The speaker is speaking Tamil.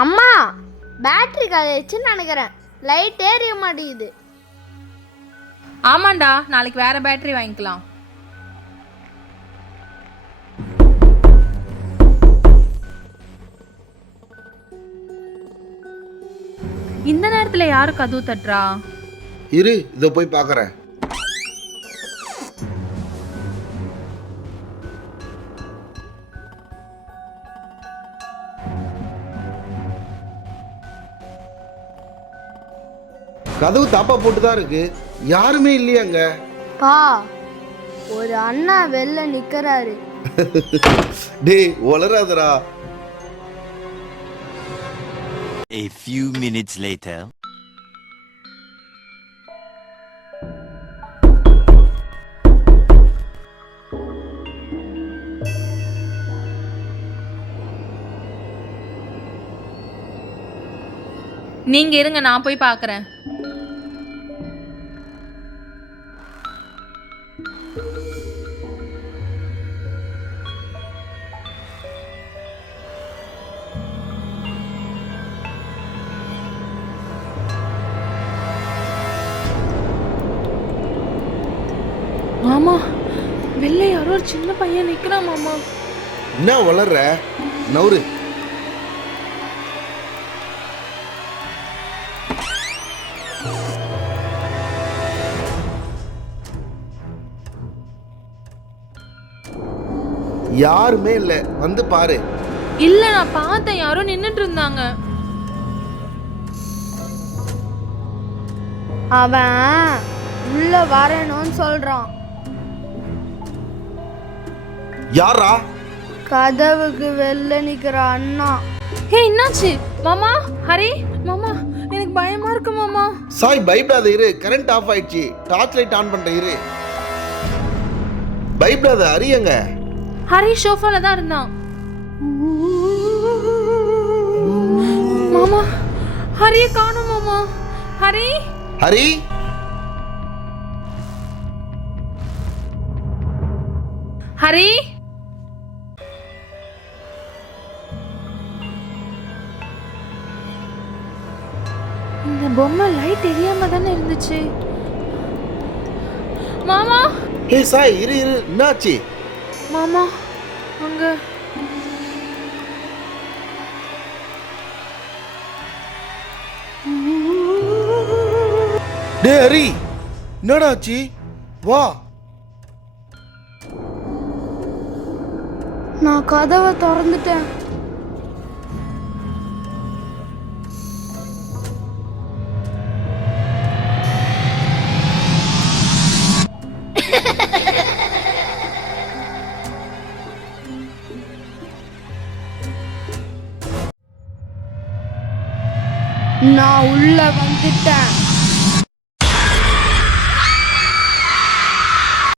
அம்மா, பேட்டரி காலியாச்சுன்னு நினைக்கிறேன். லைட் எரிய மாட்டேங்குது. ஆமாண்டா, நாளைக்கு வேற பேட்டரி வாங்கிக்கலாம். இந்த நேரத்துல யாரு கதவு தட்டுறா? இரு, இதை போய் பார்க்குறேன். கதவு தாப்பா போட்டு தான் இருக்கு, யாருமே இல்லையாங்க? பா, ஒரு அண்ணா வெளில நிக்கிறாரு. டேய் வளராதடா. A few minutes later. நீங்க இருங்க, நான் போய் பார்க்கறேன். மாமா, வெளில யாரோ ஒரு சின்ன பையன் நிக்கிறான் மாமா. என்ன வளர்ற? நவுரு. யாருமே இல்ல, வந்து பாரு. இல்ல, நான் பார்த்தேன், யாரோ நின்னுட்டு இருந்தாங்க. அவன் உள்ள வரணும்னு சொல்றான். யாரா? கதவுக்கு வெளில நிக்கிற அண்ணா. ஹே, என்னாச்சு மாமா? ஹரி மாமா, எனக்கு பயமா இருக்கு மாமா. சாய் பயப்படாத இரு, கரண்ட் ஆஃப் ஆயிடுச்சு. டார்ச் லைட் ஆன் பண்றேன் இரு. பயப்படாத, அறியங்க. ஹரி சோஃபால தான் இருந்தான். மாமா, ஹரிய காணோம் மாமா. ஹரி ஹரி ஹரி இந்த பொம்மை லைட் எரியாம தானே இருந்துச்சு. மாமா. ஹே சாய், இரு இரு, என்னாச்சு? மாமா, அங்க டே ஹரி, என்னடா ஆச்சு? வா. நான் கதவை திறந்துட்டேன். நான் உள்ள வந்துட்டேன்.